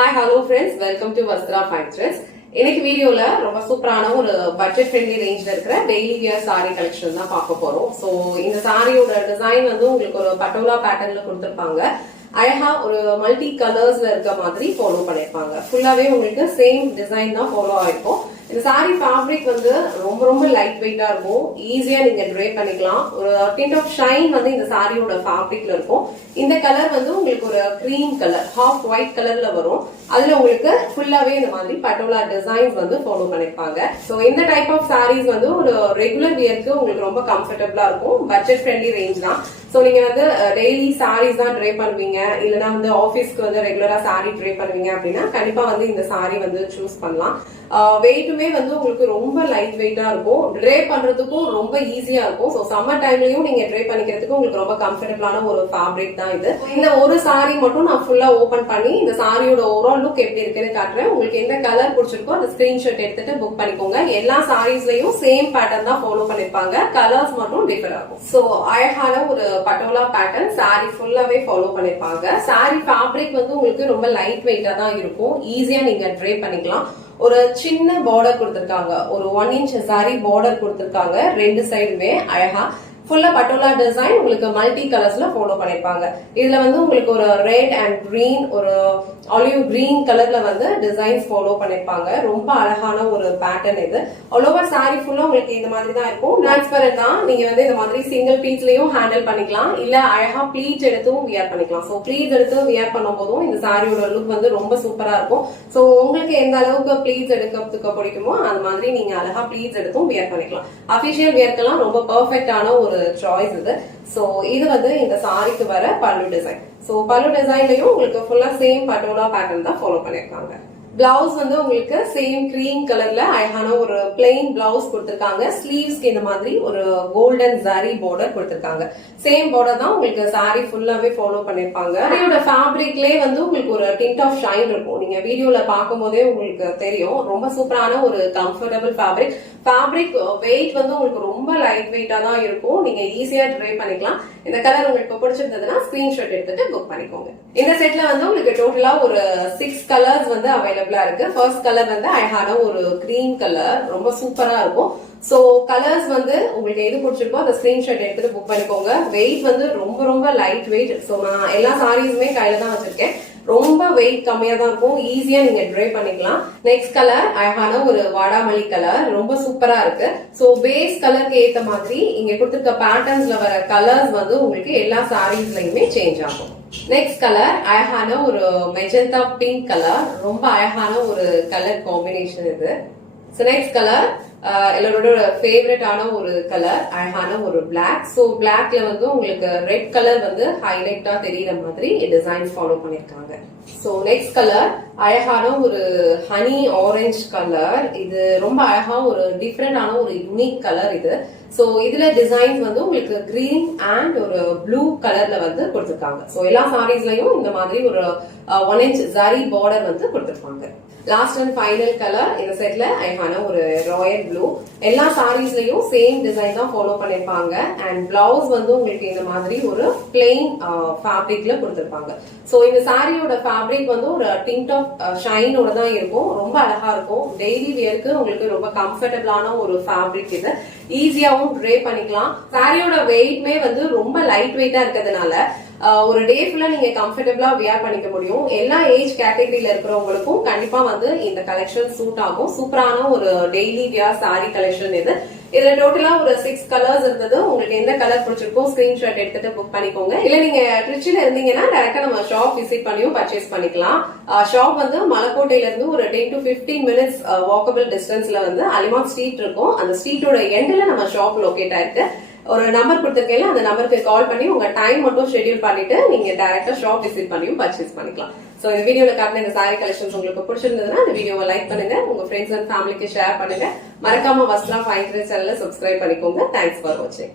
Hi hello friends, welcome to Vastra fine threads. இன்னைக்கு வீடியோல ரொம்ப சூப்பரான ஒரு பட்ஜெட் ஃப்ரெண்ட்லி ரேஞ்ச்ல இருக்கிற டெய்லி வியர் சாரி கலெக்ஷன் தான் பார்க்க போறோம். ஸோ இந்த சாரியோட டிசைன் வந்து உங்களுக்கு ஒரு பட்டோலா பேட்டர்ன்ல கொடுத்திருப்பாங்க. அழகா ஒரு மல்டி கலர்ஸ்ல இருக்க மாதிரி ஃபாலோ பண்ணிருப்பாங்க. ஃபுல்லாவே உங்களுக்கு சேம் டிசைன் தான் ஃபாலோ ஆயிருக்கும். இந்த சாரி ஃபேப்ரிக் வந்து ரொம்ப ரொம்ப லைட் வெயிட்டா இருக்கும். ஈஸியா நீங்க ட்ரே பண்ணிக்கலாம். ஒரு டிண்ட் ஆஃப் ஷைன் வந்து இந்த சாரியோட ஃபேப்ரிக்ல இருக்கும். இந்த கலர் வந்து உங்களுக்கு ஒரு கிரீம் கலர், ஹாஃப் ஒயிட் கலர்ல வரும். அதுல உங்களுக்கு ஃபுல்லாவே இந்த மாதிரி பட்டோலா டிசைன்ஸ் வந்து ஃபாலோ பண்ணிருப்பாங்க. சோ இந்த டைப் ஆஃப் சாரீஸ் வந்து ஒரு ரெகுலர் வியர்க்கு உங்களுக்கு ரொம்ப கம்ஃபர்டபுளா இருக்கும். பட்ஜெட் ஃப்ரெண்ட்லி ரேஞ்ச் தான். சோ நீங்க வந்து டெய்லி சாரீஸ் தான் ட்ரே பண்ணுவீங்க, இல்லைன்னா வந்து ஆபீஸ்க்கு வந்து ரெகுலரா சாரி ட்ரே பண்ணுவீங்க அப்படின்னா கண்டிப்பா வந்து இந்த சாரி வந்து சூஸ் பண்ணலாம். வெயிட்டுமே வந்து உங்களுக்கு ரொம்ப லைட் வெயிட்டா இருக்கும். ட்ரே பண்றதுக்கும் ரொம்ப ஈஸியா இருக்கும். ஸோ சம்மர் டைம்லயும் நீங்க ட்ரே பண்ணிக்கிறதுக்கு உங்களுக்கு ரொம்ப கம்ஃபர்டபுளான ஒரு ஃபேப்ரிக் தான் இது. இந்த ஒரு சாரி மட்டும் நான் ஃபுல்லா ஓபன் பண்ணி இந்த சாரியோட ஓவரால் லுக் எப்படி இருக்குன்னு காட்டுறேன். உங்களுக்கு எந்த கலர் பிடிச்சிருக்கோ அந்த ஸ்கிரீன்ஷாட் எடுத்துட்டு புக் பண்ணிக்கோங்க. எல்லா சாரீஸ்லயும் சேம் பேட்டர்ன் தான் ஃபாலோ பண்ணிருப்பாங்க. கலர்ஸ் மட்டும் டிஃபர் ஆகும். ஸோ அழகான ஒரு பட்டோலா பேட்டர்ன் சாரி ஃபுல்லாவே ஃபாலோ பண்ணிருப்பாங்க. சாரி ஃபேப்ரிக் வந்து உங்களுக்கு ரொம்ப லைட் வெயிட்டா தான் இருக்கும். ஈஸியா நீங்க ட்ரே பண்ணிக்கலாம். ஒரு சின்ன பார்டர் கொடுத்திருக்காங்க, ஒரு 1 inch சாரி பார்டர் கொடுத்திருக்காங்க. ரெண்டு சைடுமே அழகா ஃபுல்லா பட்டோலா டிசைன் உங்களுக்கு மல்டி கலர்ஸ்ல ஃபாலோ பண்ணிருப்பாங்க. இதுல வந்து உங்களுக்கு ஒரு ரெட் அண்ட் கிரீன், ஒரு ஆலிவ் கிரீன் கலர்ல வந்து டிசைன்ஸ் ஃபாலோ பண்ணிருப்பாங்க. ரொம்ப அழகான ஒரு பேட்டர்ன் இது. ஆல் ஓவர் சாரி ஃபுல்லா உங்களுக்கு இந்த மாதிரி தான் இருக்கும். டிரான்ஸ்பரண்ட் தான். நீங்க வந்து இந்த மாதிரி சிங்கிள் பீஸ்லயும் ஹேண்டில் பண்ணிக்கலாம், இல்ல அழகா ப்ளீட் எடுத்தும் வியர் பண்ணிக்கலாம். சோ ப்ளீட் எடுத்து வியர் பண்ணும் போதும் இந்த சாரியோட லுக் வந்து ரொம்ப சூப்பரா இருக்கும். சோ உங்களுக்கு எந்த அளவுக்கு ப்ளீட்ஸ் எடுக்கிறதுக்கு பிடிக்குமோ அந்த மாதிரி நீங்க அழகா ப்ளீட்ஸ் எடுத்தும் வியர் பண்ணிக்கலாம். அபிஷியல் வியர்க்கெல்லாம் ரொம்ப பெர்ஃபெக்டான ஒரு சாய்ஸ் இது. சோ இது வந்து இந்த சாரிக்கு வர பல்லு டிசைன். சோ பல்லு டிசைன்லயும் உங்களுக்கு ஃபுல்லா சேம் பட்டோலா பேட்டர்ன் தான் ஃபாலோ பண்ணிருக்காங்க. பிளவுஸ் வந்து உங்களுக்கு சேம் கிரீம் கலர்ல அழகான ஒரு பிளெயின் பிளவுஸ் கொடுத்திருக்காங்க. ஸ்லீவ்ஸ்க்கு இந்த மாதிரி ஒரு கோல்டன் ஜரி பார்டர் கொடுத்திருக்காங்க. சேம் பார்டர் தான் உங்களுக்கு சாரி ஃபுல்லாவே ஃபாலோ பண்ணிருப்பாங்க. சாரியோட ஃபேப்ரிக்லயே வந்து உங்களுக்கு ஒரு டிண்ட் ஆஃப் ஷைன் இருக்கும். நீங்க வீடியோல பார்க்கும் போதே உங்களுக்கு தெரியும். ரொம்ப சூப்பரான ஒரு கம்ஃபர்டபுள் ஃபேப்ரிக். ஃபேப்ரிக் வெயிட் வந்து உங்களுக்கு ரொம்ப லைட் வெயிட்டா தான் இருக்கும். நீங்க ஈஸியா ட்ரை பண்ணிக்கலாம். இந்த கலர் உங்களுக்கு பிடிச்சிருந்ததுன்னா ஸ்கிரீன்ஷாட் எடுத்துட்டு புக் பண்ணிக்கோங்க. இந்த செட்ல வந்து உங்களுக்கு டோட்டலா ஒரு 6 கலர்ஸ் வந்து அவைலபிளா இருக்கு. ஃபர்ஸ்ட் கலர் வந்து அழகான ஒரு கிரீம் கலர், ரொம்ப சூப்பரா இருக்கும். சோ கலர்ஸ் வந்து உங்களுக்கு எது பிடிச்சிருக்கோ அந்த ஸ்கிரீன்ஷாட் எடுத்துட்டு புக் பண்ணிக்கோங்க. வெயிட் வந்து ரொம்ப ரொம்ப லைட் வெயிட். சோ நான் எல்லா சாரீஸுமே கையில தான் வச்சிருக்கேன். ரொம்ப வெயிட் கம்மியா தான் இருக்கும். ஈஸியா நீங்க ட்ரை பண்ணிக்கலாம். நெக்ஸ்ட் கலர் அழகான ஒரு வாடாமல்லி கலர், ரொம்ப சூப்பரா இருக்கு. சோ பேஸ் கலருக்கு ஏத்த மாதிரி இங்க கொடுத்திருக்க பேட்டர்ன்ஸ்ல வர கலர்ஸ் வந்து உங்களுக்கு எல்லா சாரீஸ்லயுமே சேஞ்ச் ஆகும். நெக்ஸ்ட் கலர் அழகான ஒரு மெஜந்தா பிங்க் கலர், ரொம்ப அழகான ஒரு கலர் காம்பினேஷன் இது. சோ நெக்ஸ்ட் கலர் எல்லாரோட ஃபேவரட்டான ஒரு கலர், அழகான ஒரு பிளாக். சோ பிளாக்ல வந்து உங்களுக்கு ரெட் கலர் வந்து ஹைலைட்டா தெரியுற மாதிரி டிசைன்ஸ் ஃபாலோ பண்ணிருக்காங்க. சோ நெக்ஸ்ட் கலர் அழகான ஒரு ஹனி ஆரஞ்சு கலர். இது ரொம்ப அழகா ஒரு டிஃப்ரெண்டான ஒரு யூனிக் கலர் இது. சோ இதுல டிசைன்ஸ் வந்து உங்களுக்கு கிரீன் அண்ட் ஒரு ப்ளூ கலர்ல வந்து கொடுத்திருக்காங்க. சோ எல்லா சாரீஸ்லயும் இந்த மாதிரி ஒரு 1 inch ஜரி பார்டர் வந்து கொடுத்திருப்பாங்க. லாஸ்ட் அண்ட் ஃபைனல் கலர் இந்த செட்ல அழகான ஒரு ராயல் ப்ளூ. எல்லா சாரீஸ்லயும் சேம் டிசைன் தான் ஃபாலோ பண்ணிருப்பாங்க. அண்ட் பிளவுஸ் வந்து உங்களுக்கு இந்த மாதிரி ஒரு பிளெயின் ஃபேப்ரிக்ல கொடுத்திருப்பாங்க. சோ இந்த சாரியோட ஃபேப்ரிக் வந்து ஒரு டிண்ட் ஆஃப் ஷைனோட தான் இருக்கும். ரொம்ப அழகா இருக்கும். டெய்லி வியர்க்கு உங்களுக்கு ரொம்ப கம்ஃபர்டபுளான ஒரு ஃபேப்ரிக் இது. ஈஸியாவும் ட்ரே பண்ணிக்கலாம். சாரியோட வெயிட்மே வந்து ரொம்ப லைட் வெயிட்டா இருக்கிறதுனால ஒரு டே ஃபுல்லா நீங்க கம்ஃபர்டபுளா வியர் பண்ணிக்க முடியும். எல்லா ஏஜ் கேட்டகரியில இருக்கிறவங்களுக்கும் கண்டிப்பா வந்து இந்த கலெக்ஷன் சூட் ஆகும். சூப்பரான ஒரு டெய்லி வியர் சாரி கலெக்ஷன் இது. இதுல டோட்டலா ஒரு 6 கலர்ஸ் இருந்தது. உங்களுக்கு எந்த கலர் பிடிச்சிருக்கோ ஸ்கிரீன்ஷாட் எடுத்துட்டு புக் பண்ணிக்கோங்க. இல்ல நீங்க திருச்சியில இருந்தீங்கன்னா டைரக்டா நம்ம ஷாப் விசிட் பண்ணியும் பர்ச்சேஸ் பண்ணிக்கலாம். ஷாப் வந்து மலைக்கோட்டையில இருந்து ஒரு 10 to 15 minutes வாக்கபிள் டிஸ்டன்ஸ்ல வந்து அலிமான் ஸ்ட்ரீட் இருக்கும். அந்த ஸ்ட்ரீட்டோட எண்ட்ல நம்ம ஷாப் லொகேட் ஆயிருக்கு. ஒரு நம்பர் கொடுத்திருக்கேன், அந்த நம்பருக்கு கால் பண்ணி உங்க டைம் மட்டும் ஷெட்யூல் பண்ணிட்டு நீங்க டைரக்டா ஷாப் விசிட் பண்ணியும் பர்ச்சேஸ் பண்ணிக்கலாம். சோ இந்த வீடியோல காட்டின இந்த சாரி கலெக்ஷன்ஸ் உங்களுக்கு பிடிச்சிருந்ததுன்னா இந்த வீடியோவை லைக் பண்ணுங்க, உங்க ஃப்ரெண்ட்ஸ் அண்ட் ஃபேமிலிக்கு ஷேர் பண்ணுங்க. மறக்காம வஸ்த்ரா ஃபைன் த்ரெட்ஸ் சேனலை சப்ஸ்கிரைப் பண்ணிக்கோங்க. தேங்க்ஸ் ஃபார் வாட்சிங்.